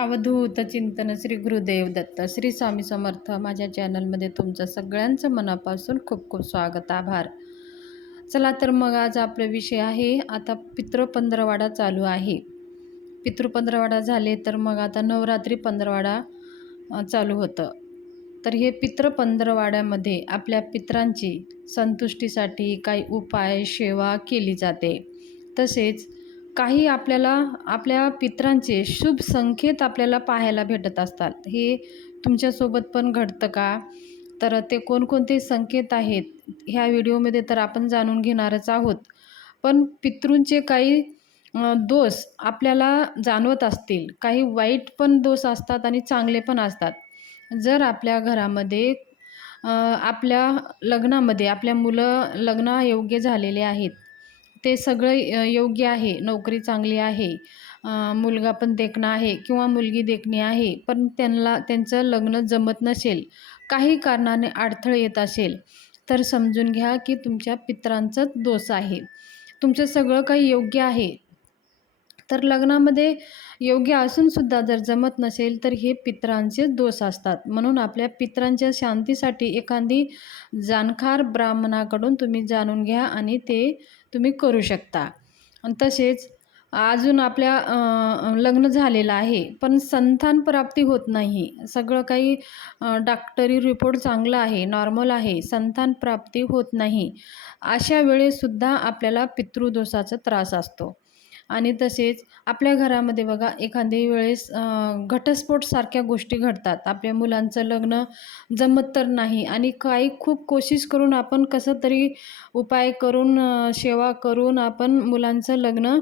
अवधूत चिंतन श्री गुरुदेव दत्त श्री स्वामी समर्थ. माझ्या चॅनलमध्ये तुमचं सगळ्यांचं मनापासून खूप खूप स्वागत आभार. चला तर मग आज आपला विषय आहे आता पितृ पंधरवाडा चालू आहे. पितृ पंधरवाडा झाले तर मग आता नवरात्री पंधरवाडा चालू होतं. तर हे पितृ पंधरवाड्यामध्ये आपल्या पितरांची संतुष्टीसाठी काही उपाय सेवा केली जाते. तसेच काही आपल्याला आपल्या पितरांचे शुभ संकेत आपल्याला पाहायला भेटत असतात. हे तुमच्यासोबत पण घडतं का? तर ते कोणकोणते संकेत आहेत? ह्या व्हिडिओमध्ये तर आपण जाणून घेणारच आहोत. पण पितृंचे काही दोष आपल्याला जाणवत असतील. काही वाईट पण दोष असतात आणि चांगले पण असतात. जर आपल्या घरामध्ये आपल्या लग्नामध्ये आपल्या मुलं लग्नायोग्य झालेले आहेत ते सगळं योग्य आहे नोकरी चांगली आहे मुलगा पण देखणा आहे किंवा मुलगी देखणी आहे पण त्यांना त्यांचं लग्न जमत नसेल काही कारणाने अडथळे येत असेल तर समजून घ्या की तुमच्या पितरांचाच दोष आहे. तुमचं सगळं काही योग्य आहे. तर लग्नामध्ये योग्य असूनसुद्धा जर जमत नसेल तर हे पित्रांचे दोष असतात. म्हणून आपल्या पितरांच्या शांतीसाठी एखादी जाणकार ब्राह्मणाकडून तुम्ही जाणून घ्या आणि ते तुम्ही करू शकता. आणि तसेच अजून आपल्या लग्न झालेलं आहे पण संतान प्राप्ती होत नाही. सगळं काही डॉक्टरी रिपोर्ट चांगला आहे नॉर्मल आहे संतान प्राप्ती होत नाही. अशा वेळेसुद्धा आपल्याला पितृदोषाचा त्रास असतो. आणि तसेच आपल्या घरामध्ये बघा एखादी वेळेस घटस्फोटसारख्या गोष्टी घडतात. आपल्या मुलांचं लग्न जमत तर नाही आणि काही खूप कोशिश करून आपण कसं तरी उपाय करून सेवा करून आपण मुलांचं लग्न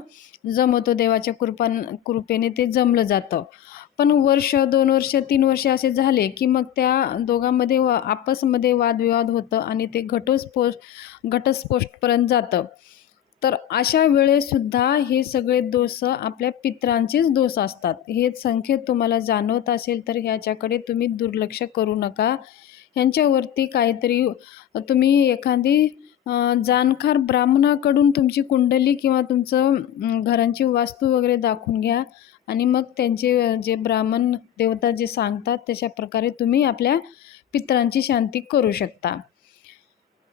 जमवतो. देवाच्या कृपान कृपेने ते जमलं जातं. पण वर्ष दोन वर्ष तीन वर्ष असे झाले की मग त्या दोघांमध्ये वा आपसमध्ये वादविवाद होतं आणि ते घटस्फोट घटस्फोटपर्यंत जातं. तर अशा वेळेसुद्धा हे सगळे दोष आपल्या पित्रांचेच दोष असतात. हे संख्येत तुम्हाला जाणवत असेल तर ह्याच्याकडे तुम्ही दुर्लक्ष करू नका. ह्यांच्यावरती काहीतरी तुम्ही एखादी जाणकार ब्राह्मणाकडून तुमची कुंडली किंवा तुमचं घरांची वास्तू वगैरे दाखवून घ्या. आणि मग त्यांचे जे ब्राह्मण देवता जे सांगतात तशा प्रकारे तुम्ही आपल्या पित्रांची शांती करू शकता.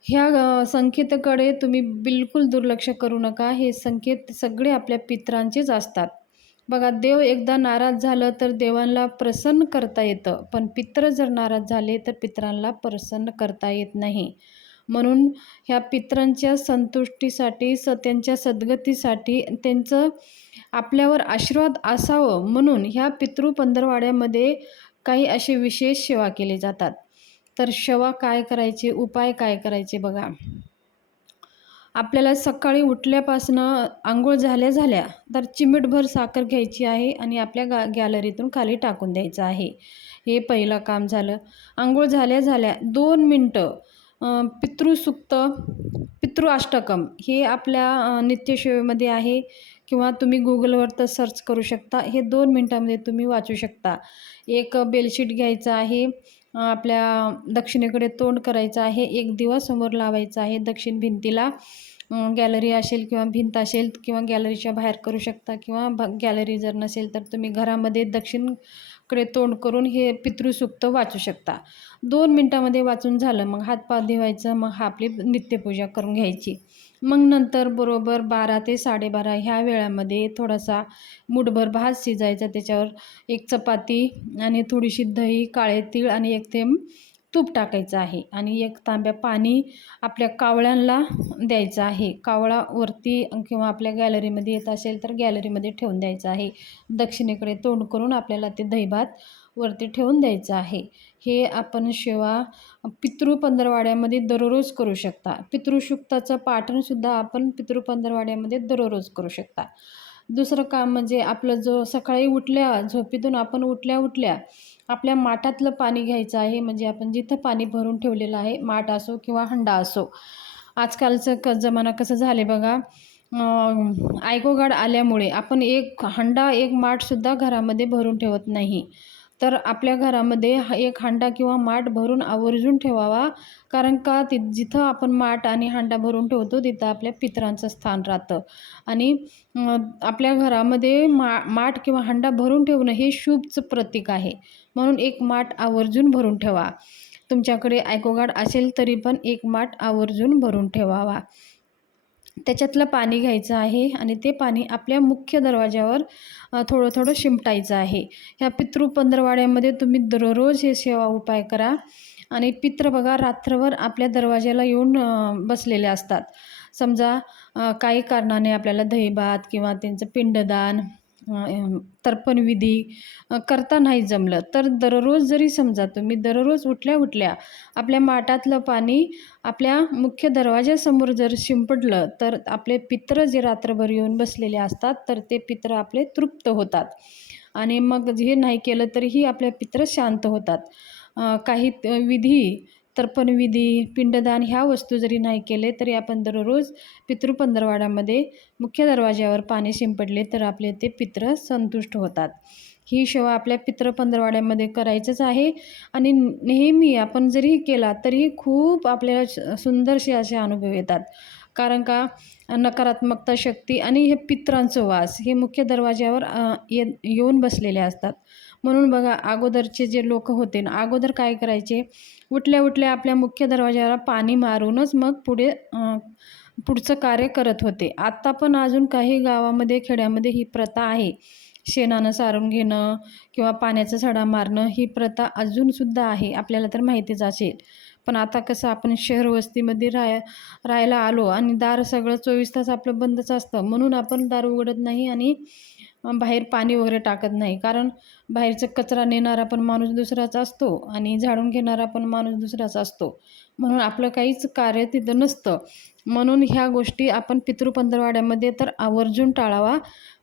ह्या संकेताकडे तुम्ही बिलकुल दुर्लक्ष करू नका. हे संकेत सगळे आपल्या पित्रांचेच असतात. बघा देव एकदा नाराज झालं तर देवांना प्रसन्न करता येतं. पण पित्र जर नाराज झाले तर पित्रांना प्रसन्न करता येत नाही. म्हणून ह्या पित्रांच्या संतुष्टीसाठी स त्यांच्या सद्गतीसाठी त्यांचं आपल्यावर आशीर्वाद असावं म्हणून ह्या पितृ पंधरवाड्यामध्ये काही असे विशेष सेवा केले जातात. तर शवा काय करायचे? उपाय काय करायचे बघा. आपल्याला सकाळी उठल्यापासनं आंघोळ झाल्या झाल्या तर चिमटभर साखर घ्यायची आहे आणि आपल्या गा गॅलरीतून खाली टाकून द्यायचं आहे. हे पहिलं काम झालं. आंघोळ झाल्या झाल्या दोन मिनटं पितृसुक्त पितृअष्टकम हे आपल्या नित्यशेवेमध्ये नित्यसेवेमध्ये आहे किंवा तुम्ही गुगलवर तर सर्च करू शकता. हे दोन मिनटामध्ये तुम्ही वाचू शकता. एक बेडशीट घ्यायचं आहे. आपल्या दक्षिणेकडे तोंड करायचं आहे. एक दिवा समोर लावायचा आहे. दक्षिण भिंतीला गॅलरी असेल किंवा भिंत असेल किंवा गॅलरीच्या बाहेर करू शकता किंवा गॅलरी जर नसेल तर तुम्ही घरामध्ये दक्षिणकडे तोंड करून हे पितृसूक्त वाचू शकता. दोन मिनटामध्ये वाचून झालं. मग हातपाय धुवायचं. मग हा आपली नित्यपूजा करून घ्यायची. मग नंतर बरोबर बारा ते साडेबारा ह्या वेळामध्ये थोडासा मुठभर भात शिजायचा. त्याच्यावर एक चपाती आणि थोडीशी दही काळे तीळ आणि एक थेंब तूप टाकायचं आहे. आणि एक तांब्या पाणी आपल्या कावळ्यांना द्यायचं आहे. कावळा वरती किंवा आपल्या गॅलरीमध्ये येत असेल तर गॅलरीमध्ये ठेवून द्यायचं आहे. दक्षिणेकडे तोंड करून आपल्याला ते दहीभात वरती ठेवून द्यायचं आहे. हे आपण सेवा पितृ पंधरवाड्यामध्ये दररोज करू शकता. पितृशुक्ताचं पाठणसुद्धा आपण पितृ पंधरवाड्यामध्ये दररोज करू शकता. दुसरं काम म्हणजे आपलं जो सकाळी उठल्या झोपेतून आपण उठल्या उठल्या आपल्या माठातलं पाणी घ्यायचं आहे. म्हणजे आपण जिथं पाणी भरून ठेवलेलं आहे माठ असो किंवा हंडा असो. आजकालचं क जमाना कसं झाले बघा आयकोगाड आल्यामुळे आपण एक हंडा एक माठसुद्धा घरामध्ये भरून ठेवत नाही. तर आपल्या घरामध्ये एक हांडा किंवा माठ भरून आवर्जून ठेवावा. कारण का? ति जिथं आपण माठ आणि हांडा भरून ठेवतो तिथं आपल्या पितरांचं स्थान राहतं. आणि आपल्या घरामध्ये मा माठ किंवा हांडा भरून ठेवणं हे शुभचं प्रतीक आहे. म्हणून एक माठ आवर्जून भरून ठेवा. तुमच्याकडे ऐकोगाड असेल तरी पण एक माठ आवर्जून भरून ठेवावा. त्याच्यातलं पाणी घ्यायचं आहे आणि ते पाणी आपल्या मुख्य दरवाज्यावर थोडं थोडं शिंपटायचं आहे. ह्या पितृ पंधरवाड्यामध्ये तुम्ही दररोज हे सेवा उपाय करा आणि पित्र बघा रात्रभर आपल्या दरवाज्याला येऊन बसलेले असतात. समजा काही कारणाने आपल्याला दहीभात किंवा त्यांचं पिंडदान तर्पणविधी करता नाही जमलं तर दररोज जरी समजा तुम्ही दररोज उठल्या उठल्या आपल्या माटातलं पाणी आपल्या मुख्य दरवाज्यासमोर जर शिंपडलं तर आपले पित्र जे रात्रभर येऊन बसलेले असतात तर ते पित्र आपले तृप्त होतात. आणि मग हे नाही केलं तरीही आपले पित्र शांत होतात. काही विधी तर्पणविधी पिंडदान ह्या वस्तू जरी नाही केले तरी आपण दररोज पितृपंधरवाड्यामध्ये मुख्य दरवाज्यावर पाणी शिंपडले तर आपले ते पित्र संतुष्ट होतात. ही सेवा आपल्या पितृपंधरवाड्यामध्ये करायचंच आहे आणि नेहमी आपण जरी केला तरीही खूप आपल्याला सुंदरसे असे अनुभव येतात. कारण का? नकारात्मकता शक्ती आणि हे पित्रांचं वास हे मुख्य दरवाज्यावर ये येऊन बसलेले असतात. म्हणून बघा अगोदरचे जे लोक होते ना अगोदर काय करायचे? उठल्या उठल्या आपल्या मुख्य दरवाजाला पाणी मारूनच मग पुढे पुढचं कार्य करत होते. आत्ता पण अजून काही गावामध्ये खेड्यामध्ये ही प्रथा आहे. शेणानं सारून घेणं किंवा पाण्याचा सडा मारणं ही प्रथा अजूनसुद्धा आहे. आपल्याला तर माहितीच असेल. पण आता कसं आपण शहर वस्तीमध्ये राह राहायला आलो आणि दार सगळं चोवीस तास आपलं बंदच असतं. म्हणून आपण दार उघडत नाही आणि बाहेर पाणी वगैरे टाकत नाही. कारण बाहेरचं कचरा नेणारा पण माणूस दुसराच असतो आणि झाडून घेणारा पण माणूस दुसराच असतो. म्हणून आपलं काहीच कार्य तिथं नसतं. म्हणून ह्या गोष्टी आपण पितृपंधरवाड्यामध्ये तर आवर्जून टाळावा.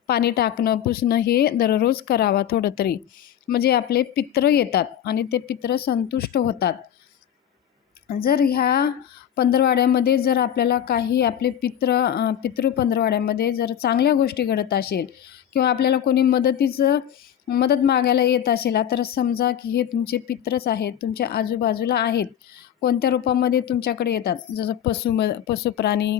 पाणी टाकणं पुसणं हे दररोज करावा थोडं तरी म्हणजे आपले पित्र येतात आणि ते पित्र संतुष्ट होतात. जर ह्या पंधरवाड्यामध्ये जर आपल्याला काही आपले पित्र पितृ पंधरवाड्यामध्ये जर चांगल्या गोष्टी घडत असेल किंवा आपल्याला कोणी मदतीचं मदत मागायला येत असेल तर समजा की हे तुमचे पित्रच आहेत तुमच्या आजूबाजूला आहेत कोणत्या रूपामध्ये तुमच्याकडे येतात? जसं पशु म पशुप्राणी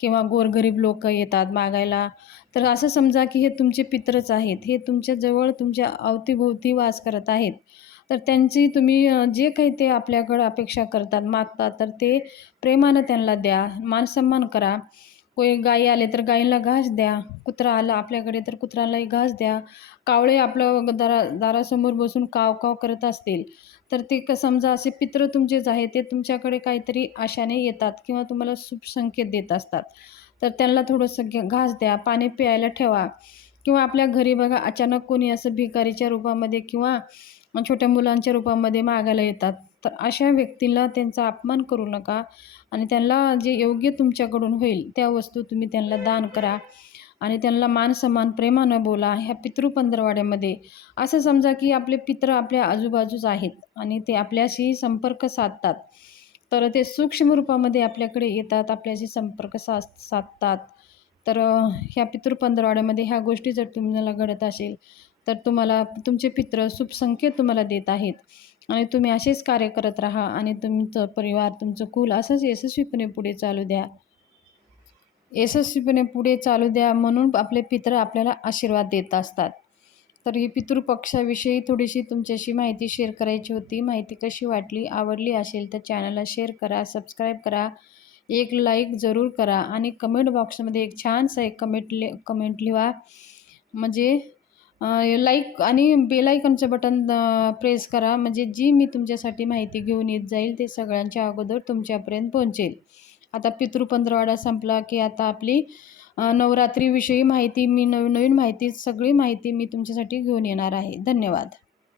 किंवा गोरगरीब लोक येतात मागायला. तर असं समजा की हे तुमचे पित्रच आहेत हे तुमच्याजवळ तुमच्या अवतीभोवती वास करत आहेत. तर त्यांची तुम्ही जे काही ते आपल्याकडं अपेक्षा करतात मागतात तर ते प्रेमानं त्यांना द्या मानसन्मान करा. कोणी गाई आले तर गायीला घास द्या. कुत्रा आला आपल्याकडे तर कुत्र्यालाही घास द्या. कावळे आपलं दारा दारासमोर बसून काव काव करत असतील. तर ते क समजा असे पित्र तुमचेच आहे ते तुमच्याकडे काहीतरी आशाने येतात किंवा तुम्हाला शुभ संकेत देत असतात. तर त्यांना थोडंसं घ्या घास द्या पाणी प्यायला ठेवा. किंवा आपल्या घरी बघा अचानक कोणी असं भिकारीच्या रूपामध्ये किंवा छोट्या मुलांच्या रूपामध्ये मागायला येतात. तर अशा व्यक्तीला त्यांचा अपमान करू नका आणि त्यांना जे योग्य तुमच्याकडून होईल त्या वस्तू तुम्ही त्यांना दान करा आणि त्यांना मान समान प्रेमानं बोला ह्या पितृपंधरवाड्यामध्ये. असं समजा की आपले पित्र आपल्या आजूबाजूच आहेत आणि ते आपल्याशी संपर्क साधतात. तर ते सूक्ष्म रूपामध्ये आपल्याकडे येतात आपल्याशी संपर्क सा साधतात. तर ह्या पितृपंधरवाड्यामध्ये ह्या गोष्टी जर तुम्हाला घडत असेल तर तुम्हाला तुमचे पित्र शुभ तुम्हाला देत आहेत. आणि तुम्ही असेच कार्य करत राहा आणि तुमचं परिवार तुमचं कुल असंच यशस्वीपणे पुढे चालू द्या. यशस्वीपणे पुढे चालू द्या म्हणून आपले पितर आपल्याला आशीर्वाद देत असतात. तर ही पितृपक्षाविषयी थोडीशी तुमच्याशी माहिती शेअर करायची होती. माहिती कशी वाटली आवडली असेल तर चॅनलला शेअर करा सबस्क्राईब करा. एक लाईक जरूर करा आणि कमेंट बॉक्समध्ये एक छानसा एक कमेंट लि कमेंट लिहा. म्हणजे लाईक आणि बेलायकनचं बटन प्रेस करा. म्हणजे जी मी तुमच्यासाठी माहिती घेऊन येत जाईल ते सगळ्यांच्या अगोदर तुमच्यापर्यंत पोहोचेल. आता पितृपंधरवाडा संपला की आता आपली नवरात्रीविषयी माहिती मी नवीन नवीन माहिती सगळी माहिती मी तुमच्यासाठी घेऊन येणार आहे. धन्यवाद.